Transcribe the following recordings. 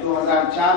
2004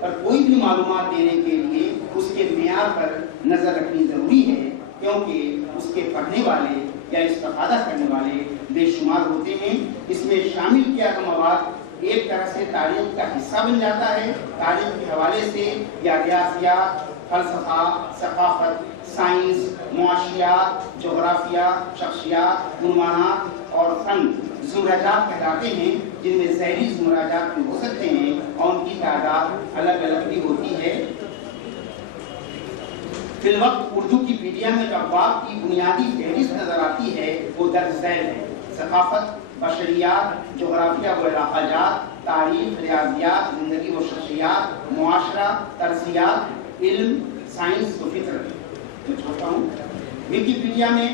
پر کوئی بھی معلومات دینے کے لیے اس کے معیار پر نظر رکھنی ضروری ہے، کیونکہ اس کے پڑھنے والے یا استفادہ کرنے والے بے شمار ہوتے ہیں۔ اس میں شامل کیا گیا مواد ایک طرح سے تاریخ کا حصہ بن جاتا ہے۔ تاریخ کے حوالے سے یا ریاضیات، فلسفہ، ثقافت، سائنس، معاشیات، جغرافیہ، شخصیات، عنوانات اور فن زمرجات کہلاتے ہیں، جن میں ذیلی زمرجات بھی ہو سکتے ہیں اور ان کی تعداد الگ الگ بھی ہوتی ہے۔ فی الوقت اردو کی پیڈیا میں جو ابواب کی بنیادی فہرست نظر آتی ہے وہ درج ذیل ہے: ثقافت، بشریات، جغرافیہ و علاقہ جات، تاریخ، ریاضیات، زندگی و شخصیات، معاشرہ، ترسیات، علم، سائنس و فطرت۔ میں چھوڑتا ہوں۔ ویکیپیڈیا میں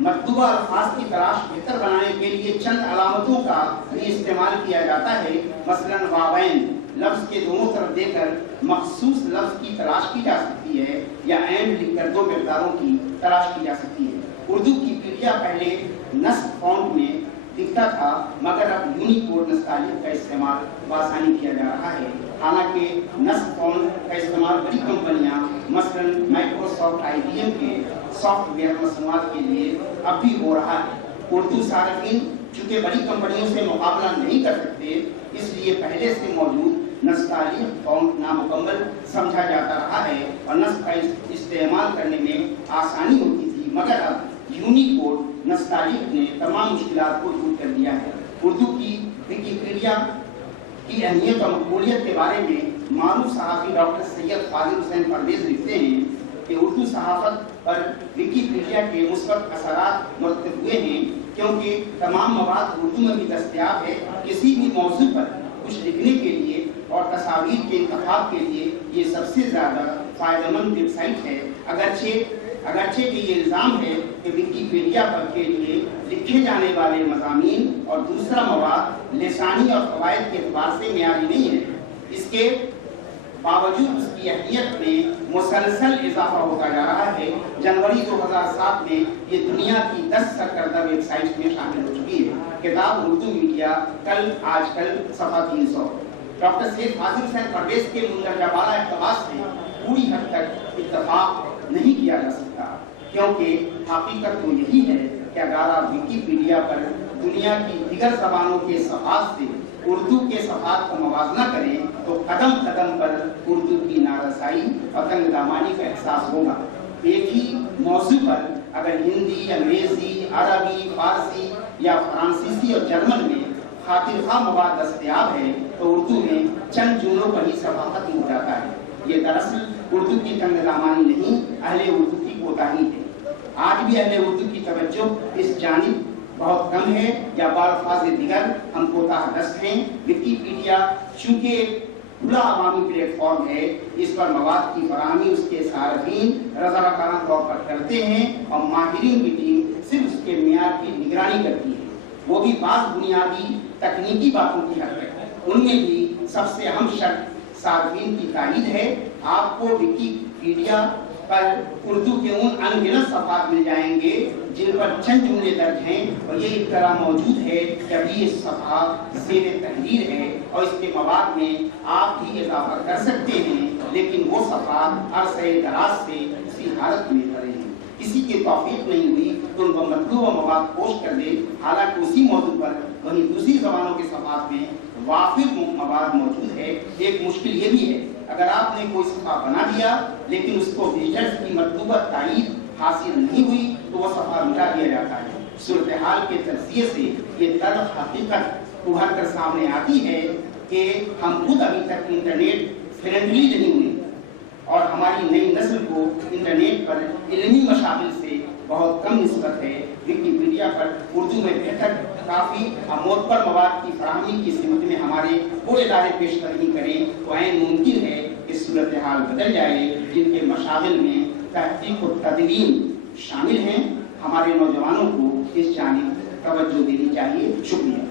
مطلوبہ الفاظ کی تلاش بہتر بنانے کے لیے چند علامتوں کا بھی استعمال کیا جاتا ہے۔ مثلاً واوین لفظ کے دونوں طرف دے کر مخصوص لفظ کی تلاش کی جا سکتی ہے، یا اینڈ لکھ کر دو مقداروں کی تلاش کی جا سکتی ہے۔ اردو کی پیڈیا پہلے نصب فونٹ میں دکھتا تھا، مگر اب یونیکوڈ نستعلیق کا استعمال بآسانی کیا جا رہا ہے۔ حالانکہ نصب فونٹ کا استعمال بڑی کمپنیاں مثلاً مائکروسافٹ IBM کے سافٹ ویئر مصنوعات کے لیے اب بھی ہو رہا ہے۔ اردو صارفین چونکہ بڑی کمپنیوں سے مقابلہ نہیں کر سکتے، اس لیے پہلے سے موجود نستعلیق فونٹ نامکمل سمجھا جاتا رہا ہے اور نصب کا استعمال کرنے میں آسانی ہوتی تھی، مگر اب یونیکوڈ نستعلیق نے تمام مشکلات کو دور کر دیا ہے۔ اردو کی ویکیپیڈیا کی اہمیت اور مقبولیت کے بارے میں معروف صحافی ڈاکٹر سید فاضل حسین پرویز لکھتے ہیں کہ اردو صحافت پر ویکیپیڈیا کے مثبت اثرات مرتب ہوئے ہیں، کیونکہ تمام مواد اردو میں بھی دستیاب ہے۔ کسی بھی موضوع پر کچھ لکھنے کے لیے اور تصاویر کے انتخاب کے لیے یہ سب سے زیادہ فائدہ مند ویب سائٹ ہے۔ اگرچہ کہ یہ الزام ہے کہ ویکیپیڈیا پر کے لیے لکھے جانے والے مضامین اور دوسرا مواد لسانی اور فوائد کے اعتبار سے معیاری نہیں ہے، اس کے باوجود اس کی اہمیت میں مسلسل اضافہ ہوتا جا رہا ہے۔ جنوری 2007 میں یہ دنیا کی 10 سرکردہ ویب سائٹس میں شامل ہو چکی ہے۔ کتاب اردو میڈیا کل آج کل صفحہ 300۔ ڈاکٹر سید فاضل حسین پرویز کے مندرجہ بالا اقتباس سے پوری حد تک اتفاق نہیں کیا جا سکتا، کیونکہ حقیقت تو یہی ہے کہ اگر آپ ویکیپیڈیا پر دنیا کی دیگر زبانوں کے صفحات سے اردو کے صفحات کو موازنہ کریں تو قدم قدم پر اردو کی نارسائی اور تنگ دامانی کا احساس ہوگا۔ ایک ہی موضوع پر اگر ہندی، انگریزی، عربی، فارسی یا فرانسیسی اور جرمن میں خاطر خواہ مواد دستیاب ہے تو اردو میں چند جملوں پر ہی صفحہ ختم ہو جاتا ہے۔ یہ دراصل اردو کی تنگ دامانی نہیں، اہل اردو کی کوتاہی ہے۔ آج بھی اہل اردو کی توجہ اس جانب بہت کم ہے، یا بالفاظ دیگر ہم کوتاہ دست ہیں۔ ویکیپیڈیا چونکہ ایک کھلا عوامی پلیٹ فارم ہے، اس پر مواد کی فراہمی اس کے صارفین رضاکارانہ طور پر کرتے ہیں اور ماہرین کی ٹیم صرف اس کے معیار کی نگرانی کرتی ہے، وہ بھی بعض بنیادی تکنیکی باتوں کی حد تک۔ ان میں بھی سب سے اہم شرط صارفین کی تائید ہے۔ آپ کو ویکیپیڈیا پر اردو کے ان انگنت صفحات مل جائیں گے جن پر چند جملے درج ہیں اور یہ اطلاع موجود ہے کہ ابھی یہ صفحہ زیر تحریر ہے اور اس کے مواد میں آپ بھی اضافہ کر سکتے ہیں، لیکن وہ صفحات عرصہ دراز سے اسی حالت میں پڑے ہیں۔ کسی کی توفیق نہیں ہوئی تو ان کو مطلوبہ مواد پوسٹ کر دے، حالانکہ اسی موضوع پر وہیں دوسری زبانوں کے صفحات میں وافر مواد موجود ہے۔ ایک مشکل یہ بھی ہے، اگر آپ نے کوئی صفحہ بنا دیا لیکن اس کو وزٹرز کی مطلوبہ تائید حاصل نہیں ہوئی تو وہ صفحہ مٹا دیا جاتا ہے۔ صورتحال کے تجزیے سے یہ تلخ حقیقت ابھر کر سامنے آتی ہے کہ ہم خود ابھی تک انٹرنیٹ فرینڈلی نہیں ہوئے اور ہماری نئی نسل کو انٹرنیٹ پر علمی مشاغل سے بہت کم نسبت ہے۔ ویکیپیڈیا پر اردو میں بہتر، کافی اور معتبر مواد کی فراہمی کی سمت میں ہمارے وہ ادارے پیش قدمی کریں تو عین ممکن ہے کہ صورتحال بدل جائے جن کے مشاغل میں تحقیق و تدوین شامل ہیں۔ ہمارے نوجوانوں کو اس جانب توجہ دینی چاہیے۔ شکریہ۔